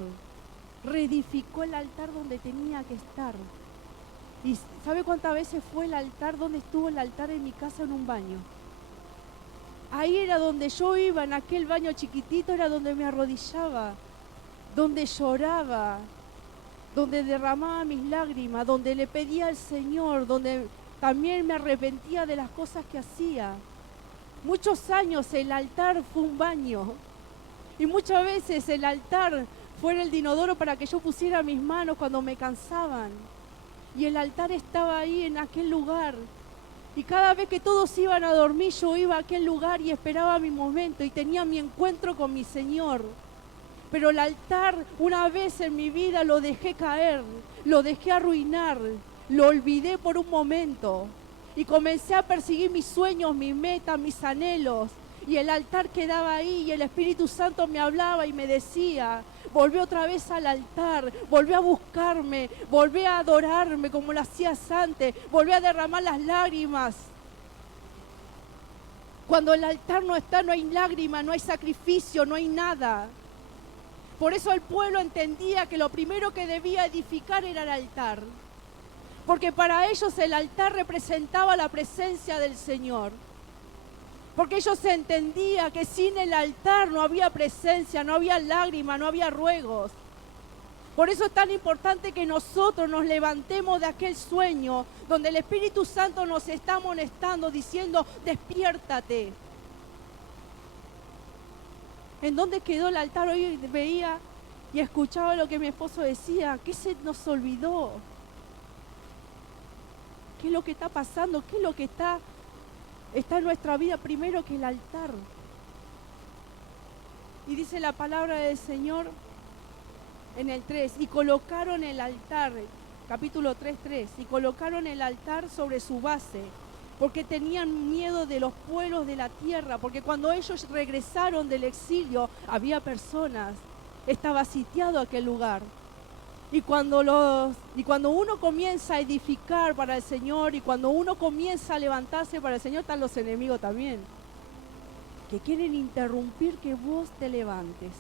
reedificó el altar donde tenía que estar. ¿Y sabe cuántas veces fue el altar? ¿Dónde estuvo el altar en mi casa? En un baño. Ahí era donde yo iba, en aquel baño chiquitito, era donde me arrodillaba, donde lloraba, donde derramaba mis lágrimas, donde le pedía al Señor, donde también me arrepentía de las cosas que hacía. Muchos años el altar fue un baño y muchas veces el altar fue el inodoro para que yo pusiera mis manos cuando me cansaban. Y el altar estaba ahí en aquel lugar. Y cada vez que todos iban a dormir, yo iba a aquel lugar y esperaba mi momento y tenía mi encuentro con mi Señor. Pero el altar, una vez en mi vida, lo dejé caer, lo dejé arruinar, lo olvidé por un momento. Y comencé a perseguir mis sueños, mis metas, mis anhelos. Y el altar quedaba ahí y el Espíritu Santo me hablaba y me decía, volví otra vez al altar, volví a buscarme, volví a adorarme como lo hacías antes, volví a derramar las lágrimas. Cuando el altar no está, no hay lágrima, no hay sacrificio, no hay nada. Por eso el pueblo entendía que lo primero que debía edificar era el altar. Porque para ellos el altar representaba la presencia del Señor. Porque ellos entendían que sin el altar no había presencia, no había lágrima, no había ruegos. Por eso es tan importante que nosotros nos levantemos de aquel sueño donde el Espíritu Santo nos está amonestando, diciendo, despiértate. ¿En dónde quedó el altar? Hoy veía y escuchaba lo que mi esposo decía. ¿Qué se nos olvidó? ¿Qué es lo que está pasando? ¿Qué es lo que está en nuestra vida primero que el altar? Y dice la palabra del Señor en el 3, y colocaron el altar, capítulo 3:3, y colocaron el altar sobre su base, porque tenían miedo de los pueblos de la tierra, porque cuando ellos regresaron del exilio, había personas, estaba sitiado aquel lugar. Y cuando uno comienza a edificar para el Señor, y cuando uno comienza a levantarse para el Señor, están los enemigos también, que quieren interrumpir que vos te levantes,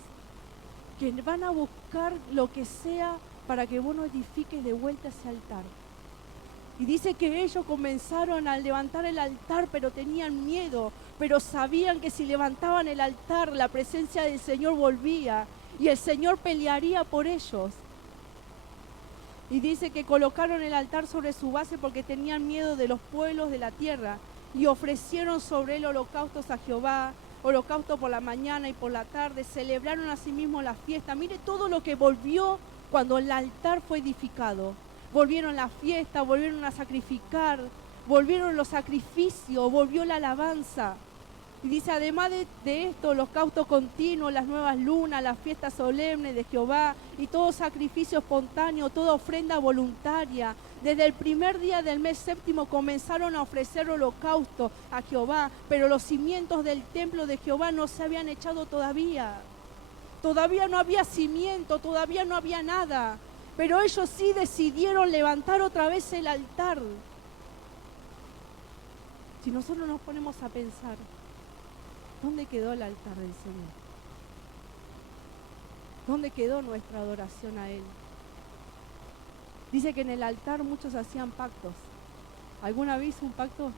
que van a buscar lo que sea para que vos no edifiques de vuelta ese altar. Y dice que ellos comenzaron a levantar el altar, pero tenían miedo, pero sabían que si levantaban el altar, la presencia del Señor volvía y el Señor pelearía por ellos. Y dice que colocaron el altar sobre su base porque tenían miedo de los pueblos de la tierra y ofrecieron sobre él holocaustos a Jehová, holocausto por la mañana y por la tarde, celebraron asimismo la fiesta. Mire todo lo que volvió cuando el altar fue edificado. Volvieron la fiesta, volvieron a sacrificar, volvieron los sacrificios, volvió la alabanza. Y dice, además de esto, holocausto continuo, las nuevas lunas, las fiestas solemnes de Jehová y todo sacrificio espontáneo, toda ofrenda voluntaria. Desde el primer día del mes séptimo comenzaron a ofrecer holocausto a Jehová, pero los cimientos del templo de Jehová no se habían echado todavía. Todavía no había cimiento, todavía no había nada. Pero ellos sí decidieron levantar otra vez el altar. Si nosotros nos ponemos a pensar, ¿dónde quedó el altar del Señor? ¿Dónde quedó nuestra adoración a Él? Dice que en el altar muchos hacían pactos. ¿Alguna vez un pacto?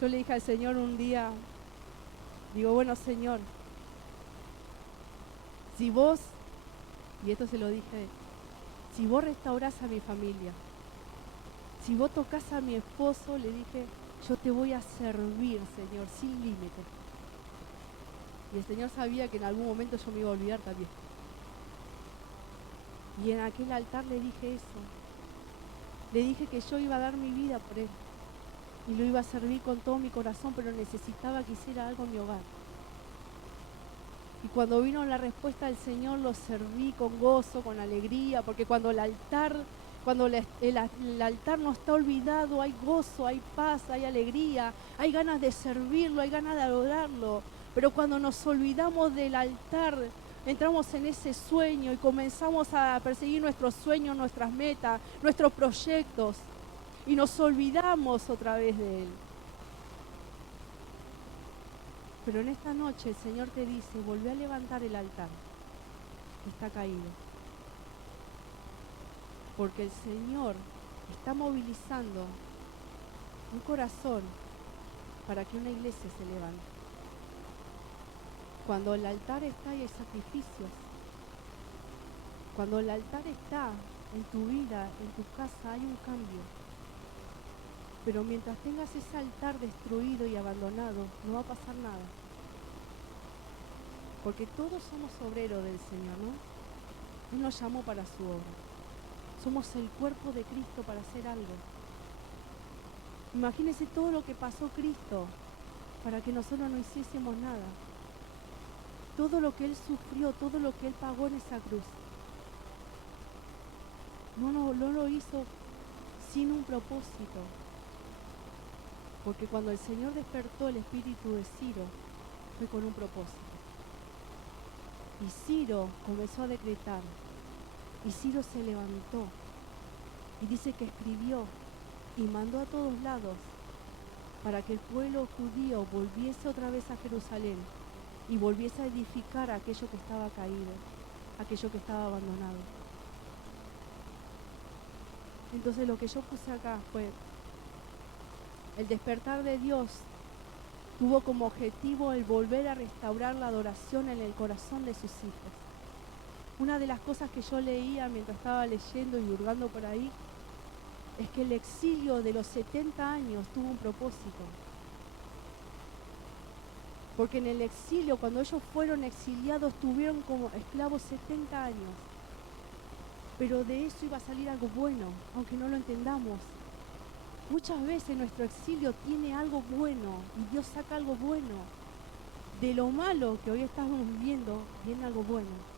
Yo le dije al Señor un día, digo, bueno Señor, si vos, y esto se lo dije, si vos restaurás a mi familia, si vos tocas a mi esposo, le dije, yo te voy a servir, Señor, sin límite. Y el Señor sabía que en algún momento yo me iba a olvidar también. Y en aquel altar le dije eso. Le dije que yo iba a dar mi vida por Él. Y lo iba a servir con todo mi corazón, pero necesitaba que hiciera algo en mi hogar. Y cuando vino la respuesta del Señor, lo serví con gozo, con alegría, porque cuando el altar no está olvidado, hay gozo, hay paz, hay alegría, hay ganas de servirlo, hay ganas de adorarlo. Pero cuando nos olvidamos del altar, entramos en ese sueño y comenzamos a perseguir nuestros sueños, nuestras metas, nuestros proyectos, y nos olvidamos otra vez de Él. Pero en esta noche el Señor te dice, volvé a levantar el altar, está caído. Porque el Señor está movilizando un corazón para que una iglesia se levante. Cuando el altar está y hay sacrificios, cuando el altar está en tu vida, en tu casa, hay un cambio. Pero mientras tengas ese altar destruido y abandonado, no va a pasar nada. Porque todos somos obreros del Señor, ¿no? Él nos llamó para su obra. Somos el cuerpo de Cristo para hacer algo. Imagínense todo lo que pasó Cristo para que nosotros no hiciésemos nada. Todo lo que Él sufrió, todo lo que Él pagó en esa cruz. No lo hizo sin un propósito. Porque cuando el Señor despertó el espíritu de Ciro, fue con un propósito. Y Ciro comenzó a decretar. Y Ciro se levantó. Y dice que escribió y mandó a todos lados para que el pueblo judío volviese otra vez a Jerusalén y volviese a edificar aquello que estaba caído, aquello que estaba abandonado. Entonces lo que yo puse acá fue: el despertar de Dios tuvo como objetivo el volver a restaurar la adoración en el corazón de sus hijos. Una de las cosas que yo leía mientras estaba leyendo y hurgando por ahí es que el exilio de los 70 años tuvo un propósito. Porque en el exilio, cuando ellos fueron exiliados, estuvieron como esclavos 70 años. Pero de eso iba a salir algo bueno, aunque no lo entendamos. Muchas veces nuestro exilio tiene algo bueno y Dios saca algo bueno. De lo malo que hoy estamos viviendo, viene algo bueno.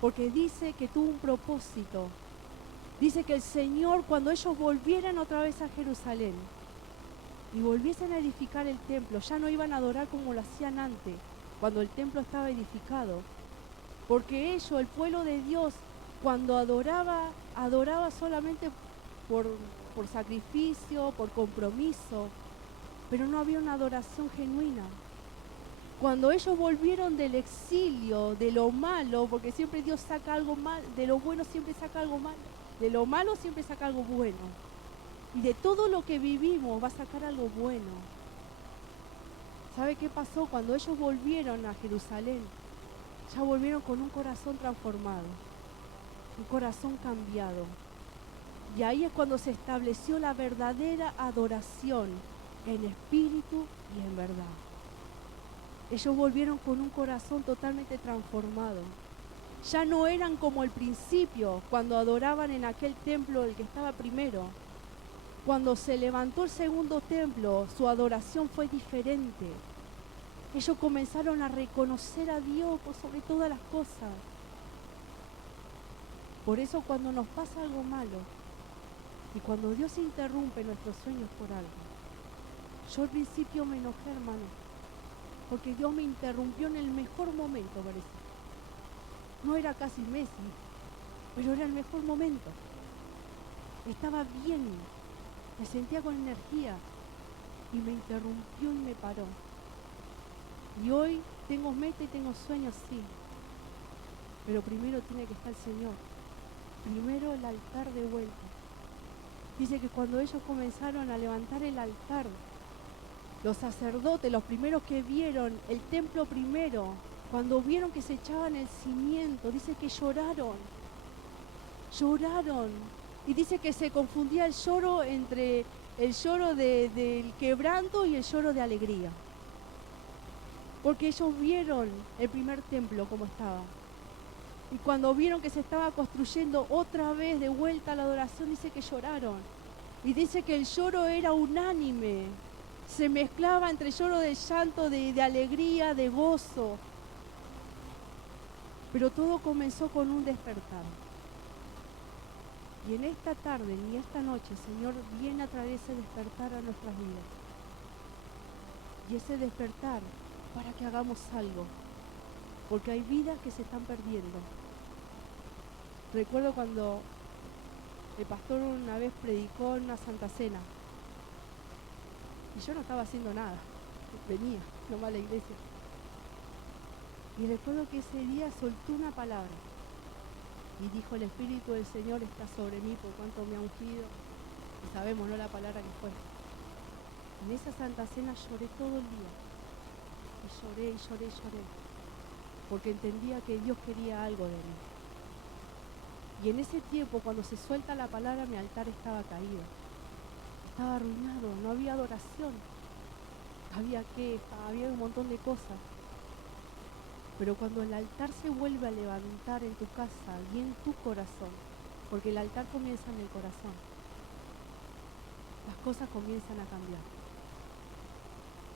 Porque dice que tuvo un propósito. Dice que el Señor, cuando ellos volvieran otra vez a Jerusalén y volviesen a edificar el templo, ya no iban a adorar como lo hacían antes, cuando el templo estaba edificado. Porque ellos, el pueblo de Dios, cuando adoraba solamente por sacrificio, por compromiso, pero no había una adoración genuina. Cuando ellos volvieron del exilio, de lo malo, porque siempre Dios saca algo mal, de lo bueno siempre saca algo malo, de lo malo siempre saca algo bueno. Y de todo lo que vivimos va a sacar algo bueno. ¿Sabe qué pasó? Cuando ellos volvieron a Jerusalén, ya volvieron con un corazón transformado, un corazón cambiado. Y ahí es cuando se estableció la verdadera adoración en espíritu y en verdad. Ellos volvieron con un corazón totalmente transformado. Ya no eran como al principio, cuando adoraban en aquel templo, el que estaba primero. Cuando se levantó el segundo templo, su adoración fue diferente. Ellos comenzaron a reconocer a Dios por sobre todas las cosas. Por eso cuando nos pasa algo malo y cuando Dios interrumpe nuestros sueños por algo, yo al principio me enojé, hermano, porque Dios me interrumpió en el mejor momento, parece. No era casi Messi, pero era el mejor momento. Estaba bien, me sentía con energía y me interrumpió y me paró. Y hoy tengo meta y tengo sueños, sí, pero primero tiene que estar el Señor. Primero el altar de vuelta. Dice que cuando ellos comenzaron a levantar el altar, los sacerdotes, los primeros que vieron el templo primero, cuando vieron que se echaban el cimiento, dice que lloraron. Y dice que se confundía el lloro entre el lloro del quebranto y el lloro de alegría. Porque ellos vieron el primer templo como estaba. Y cuando vieron que se estaba construyendo otra vez de vuelta a la adoración, dice que lloraron. Y dice que el lloro era unánime. Se mezclaba entre el lloro de llanto, de alegría, de gozo. Pero todo comenzó con un despertar. Y en esta tarde y esta noche, el Señor viene a traer ese despertar a nuestras vidas. Y ese despertar para que hagamos algo. Porque hay vidas que se están perdiendo. Recuerdo cuando el pastor una vez predicó en una Santa Cena. Y yo no estaba haciendo nada. Venía nomás a la iglesia. Y recuerdo que ese día soltó una palabra. Y dijo: el Espíritu del Señor está sobre mí por cuanto me ha ungido. Y sabemos, ¿no?, la palabra que fue. En esa Santa Cena lloré todo el día. Y lloré. Porque entendía que Dios quería algo de mí. Y en ese tiempo, cuando se suelta la palabra, mi altar estaba caído. Estaba arruinado, no había adoración. Había queja, había un montón de cosas. Pero cuando el altar se vuelve a levantar en tu casa y en tu corazón, porque el altar comienza en el corazón, las cosas comienzan a cambiar.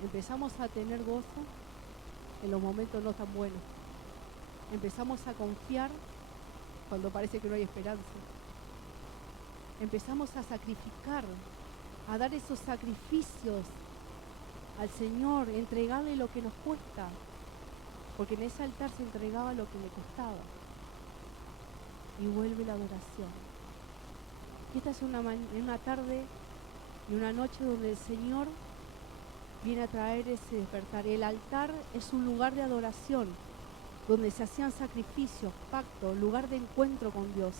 Empezamos a tener gozo en los momentos no tan buenos. Empezamos a confiar cuando parece que no hay esperanza. Empezamos a sacrificar, a dar esos sacrificios al Señor, entregarle lo que nos cuesta. Porque en ese altar se entregaba lo que le costaba. Y vuelve la adoración. Y esta es una tarde y una noche donde el Señor viene a traer ese despertar. El altar es un lugar de adoración, donde se hacían sacrificios, pactos, lugar de encuentro con Dios.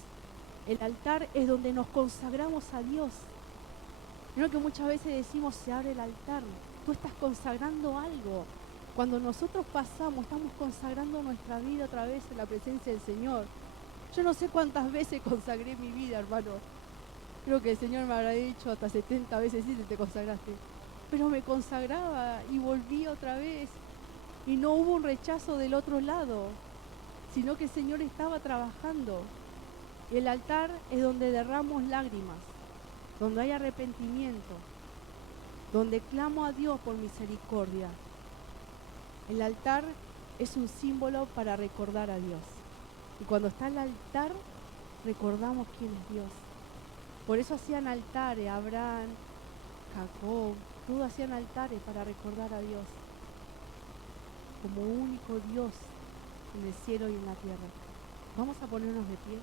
El altar es donde nos consagramos a Dios. Creo que muchas veces decimos, se abre el altar. Tú estás consagrando algo. Cuando nosotros pasamos, estamos consagrando nuestra vida otra vez en la presencia del Señor. Yo no sé cuántas veces consagré mi vida, hermano. Creo que el Señor me habrá dicho hasta 70 veces, sí, te consagraste. Pero me consagraba y volví otra vez. Y no hubo un rechazo del otro lado, sino que el Señor estaba trabajando. El altar es donde derramos lágrimas, donde hay arrepentimiento, donde clamo a Dios por misericordia. El altar es un símbolo para recordar a Dios. Y cuando está el altar, recordamos quién es Dios. Por eso hacían altares, Abraham, Jacob, todos hacían altares para recordar a Dios como único Dios en el cielo y en la tierra. Vamos a ponernos de pie.